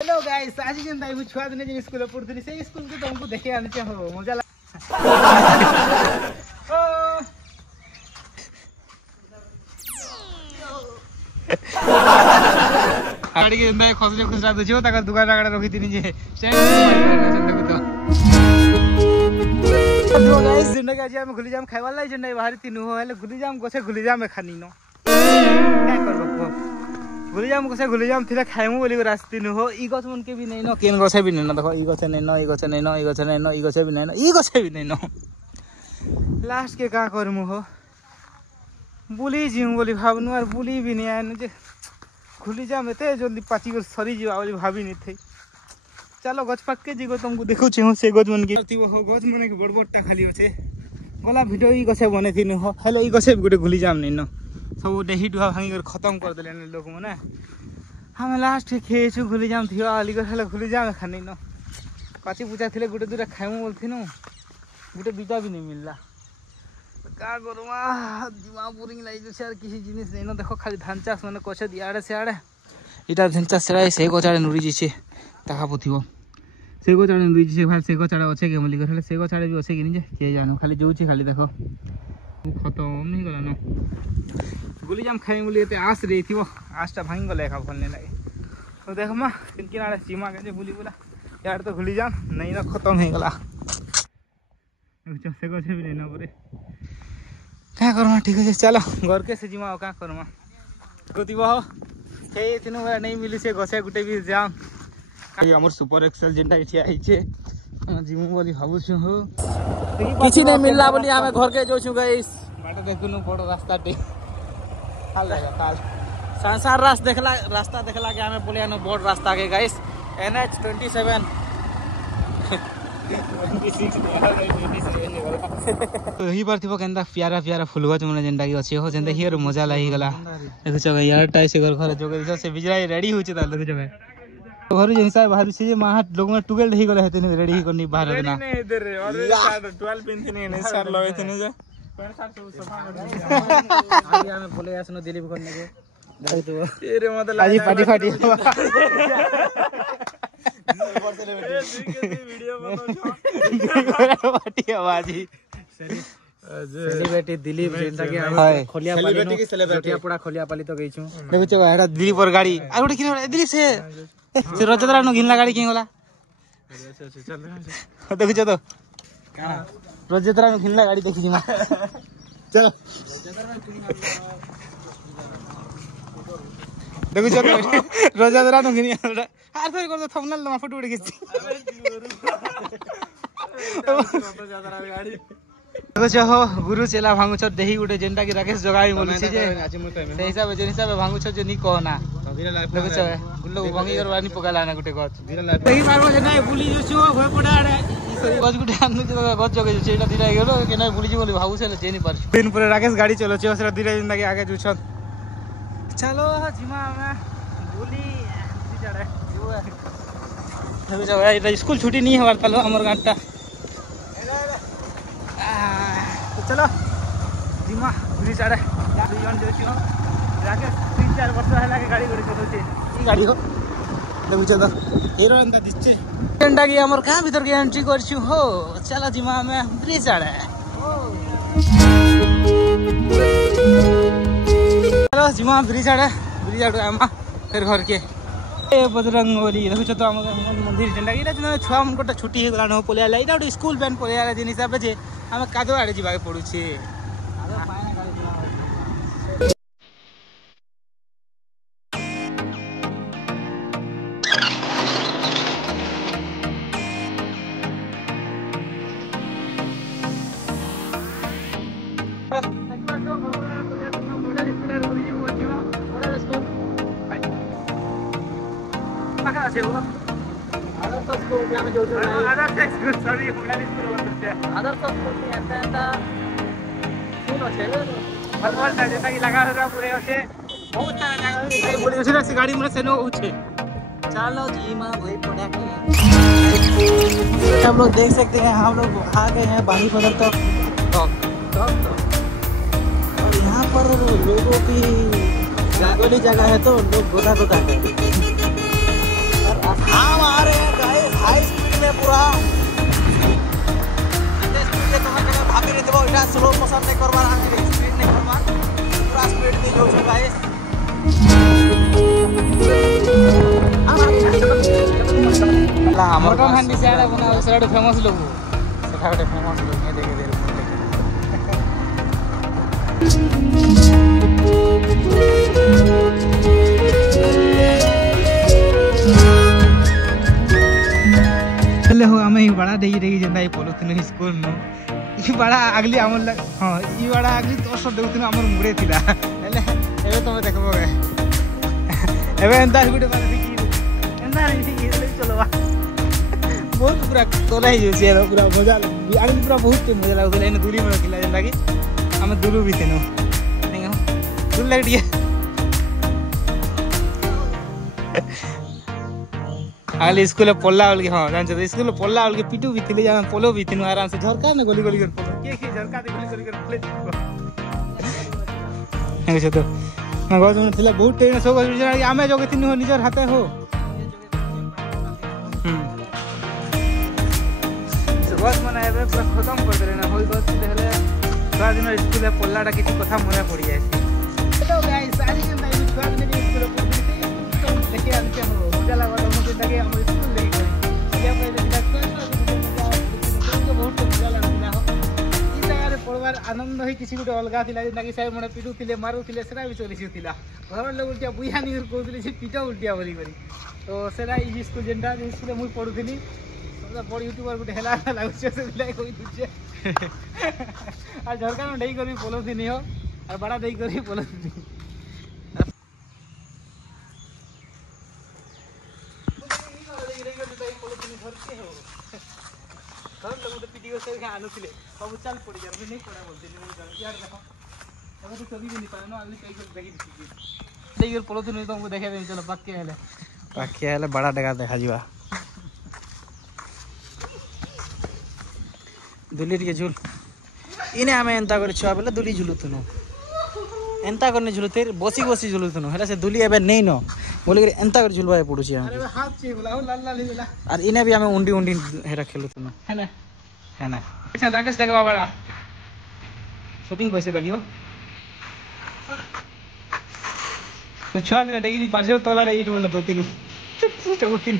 hello guys आज जेन दाई छुआ दिने जे स्कूल पढ़थि से स्कूल के तुमको देखे आने छ हो मजा ला गाड़ी के दाई खसले खुसरा दछियो ताकर दुकान आगडा रखि दिनि जे स्टैंड देखो तो हेलो गाइस जिंदगी आज हम गुली जाम खाइवाल लाई जंडा बाहर तिनु हो हेले गुली जाम गसे गुली जाम खानी न काय करबो गुलीजाम कसे गुलीजाम थिला खाइमु बोली रास्ती नु हो ई गछ मन के भी नै न केन गछ भी नै न देखो ई गछ नै न ई गछ नै न ई गछ नै न ई गछ भी नै न ई गछ भी नै न लास्ट के का करमु हो बुली जिउ बोली भावनु और बुली भी नै आनु जे गुलीजाम एते जल्दी पाची कर सरी जीवा बोली भाभी नै थई चलो गछ पक्के जिगो तुमको देखौ छै हो से गछ मन के हो गछ मन के बड़बड़टा खाली होछे गला भिडियो ई गछ बने थिनु हो हेलो ई गछ गुटे गुलीजाम नै न सब डेही डुहा भांगी कर खत्म कर देले लोग मने हम लास्ट के खेछु गुलीजाम थियो आली कर हेले गुलीजाम खानी न काची पूजा थिले गुटे दुरा खाइमु बोलथिनु गुटे दुटा भी नहीं मिलला का करवा दिमाग बोरिंग लागि छ यार किसी जिनिस नै न देखो खाली धान चाष माने कछ दियाडे से आडे इटा धान चाष सेराय से गोचाडे नुरी जिसे ताका पथिबो से गोचाडे नुरी जिसे भाई से गोचाडे अछि के मली कर हेले से गोचाडे भी अछि कि नि जे के जानो खाली जोछि खाली देखो खत्म नहीं गला न गुलीजाम खाइ बोली एते आस रही थी वो आसटा भांग गले खा फलने लगे तो देख मा किन किनारे सीमा के बोली बोला यार तो गुलीजाम नहीं ना खत्म हो गला से को भी नहीं ना परे क्या करमा ठीक है चलो घर के से जिमा का करमा गतिबो हो के तिनु नहीं मिली से गसे गुटे भी जाम ये हमर सुपर एक्सेल जेंटा इठी आई छे जिमु बोली भाबु छु हो किछि नहीं मिलला बोली हमें घर के जो छु गाइस बाटा देखुनु बड़ रास्ता टे खाल लगा खाल संसार रास्ता देखला के हमें बोले न बड़ रास्ता के गाइस NH 27 तो ही बार थी केनता प्यारा प्यारा फुलगछ मन जेंटा की अछि हो जेंता हियर मजा लागि गला देखो छ यार टाइ से घर जोगे से बिजराई रेडी होछ त देखो छ घर जे हिसाब बाहर से माहा लोग में टुगेल रही गले हेते रेडी करनी बाहर ना नहीं इधर ऑलरेडी 12 पिन थी नहीं सर लगे थे न जो पैंट शर्ट सब सफा कर दिया आगे हमें बोले यासनो दिलीप करने के देख तो तेरे मतलब आज पार्टी पार्टी वीडियो बनाओ पार्टी आवाज ही सेलिब्रिटी दिलीप जेंटा के हम खोलिया पाली के सेलिब्रिटी पूरा खोलिया पाली तो गई छु देखो छ एटा दिलीप और गाड़ी आ गोटे किन दिलीप से रजतरा नु घिनला गाड़ी के होला चल देखो छ तो का रजतरा नु घिनला गाड़ी देखि मा चलो देखो छ रजतरा नु घिनी हार थोड़ी कर थंबनेल मा फोटो उड़ी खिच रजतरा गाड़ी देखो छ हो गुरु चेला भांगु छ देही गुटे जेंटा की राकेश जगाई बोली छै जे से हिसाब जे हिसाब भांगु छ जे नी कहना देखो छ गुल्लो भांगी कर वानी पकाला ना गुटे गछ देही मारबो जे नै बुली जो छु होय पडाडे गछ गुटे आनु जे गछ जगे छै एटा दिरा गेलो के नै बुली जी बोली भाबु छै जे नी पर दिन पूरे राकेश गाड़ी चलो छै ओसरा दिरा जिंदगी आगे जो छ चलो जिमा में बुली चढ़े जो देखो छ एटा स्कूल छुट्टी नहीं हवार तलो हमर गांटा तो चलो जिमा बुली चढ़े दुई जन जो छियो राकेश 3-4 वर्ष हला के गाड़ी गड़ी चलो छै ई गाड़ी हो देखु छ त हेरो अंता दिछे एंडा की हमर का भीतर के एंट्री करछु हो चलो जिमा में ब्रिज चढ़े चलो जिमा ब्रिज चढ़े ब्रिज चढ़े आमा फिर घर के ए बजरंग बोली देखु छ त हमर मंदिर जेंडा की जना छुआ मन कोटा छुट्टी हे गला न पोलिया लाइटा उडी स्कूल बैन पोलिया जे हिसाब से हम कादो आडे जीवा के पडु छी गाड़ी में से चलो जी मां भाई पड़ा हम लोग देख सकते हैं हम लोग आ गए हैं बानी बदल तक और यहाँ पर लोगों की जगह है तो लोग गोदा गोदा है हमारे गाइस हाई स्पीड में पूरा एते स्पीड रे तोमा केना भाबी रे देबो इटा स्लो मोशन नहीं करबार आगे स्पीड नहीं करबार पूरा स्पीड दे जाउ छ गाइस ला हमर मोटन हांडी से आड़ा बना उसरा फेमस लोग सेठा गोटे फेमस लोग ने देखे दे हेले हो आमे ही बड़ा देई रे जेंदा ई पोलोथिन स्कूल नो ई बड़ा अगली हमर लग हां ई बड़ा अगली 200 देउथिन हमर मुड़े थिला हेले एबे तुम देखबो गे एबे एंदा गुटे माने देखि एंदा नहीं हेले चलवा बहुत पूरा तोला ही जे पूरा मजा आगली पूरा बहुत मजा लागुला एने दूरी में रखिला जेंदा कि हम दूरू भी थिनो नहीं हो दूर लाग दिए आले स्कूल पढ़ला वाल के हां जान छ स्कूल पढ़ला वाल के पिटू भी थिले जान पोलो भी थिनो आराम से झरका न गोली गोली कर पोलो के झरका दे गोली गोली कर प्ले हे छ तो ना गज में थिला बहुत टाइम सो गज आमे जोगे थिनो निजर हाथे हो बस मना एबे पूरा खत्म कर देले ना होई बस देले थोड़ा दिन स्कूल पढ़लाटा किछि कथा मने पड़ी जाय तो गाइस सारी के टाइम थोड़ा दिन स्कूल पढ़ते तो देखि आनते हो मजा लागो तो मुझे लगे हम स्कूल ले गए ये पहले डॉक्टर तो बहुत मजा लागला हो ई जगह रे पढ़वार आनंद ही किछि गुटे अलगा थिला जे नाकी साहेब मने पिटू थिले मारू थिले सेरा भी चली थिला घर लोग उल्टिया बुया निर को थिले से पिटा उल्टिया बोली करी तो सेरा ई स्कूल जेंडा स्कूल मुई पढुथिनी बड़ यूट्यूबर गुटे हेला लागुछे से बिलाई कोई दुछे आ झरका में ढई करी पोलोथिनी हो आ बड़ा ढई करी पोलोथिनी घर लोग तो पीटी को से आनु थिले सब चल पड़ी यार नहीं पड़ा बोलते नहीं यार देखो अब तो कभी भी नहीं पाना अगली कई को देखी थी ढई कर पोलोथिनी तुमको देखे दे चलो बाकी हेले बड़ा डगा देखा जीवा दुली के झूल इने आमे एंता कर छुआ बेले दुली झुलुतनो एंता करने झुलुते बसी बसी झुलुतनो हेला से दुली एबे नहीं न बोले कर एंता कर झुलवाए पड़ुची हम अरे हाथ छी बोला लाल लाल होला और इने भी हमें उंडी उंडी हेरा खेलुतनो है ना अच्छा राकेश देखवा बड़ा शूटिंग कैसे करियो तो छुआ ने देखी पाछे तोला रे इट बोला तो तीन तो तीन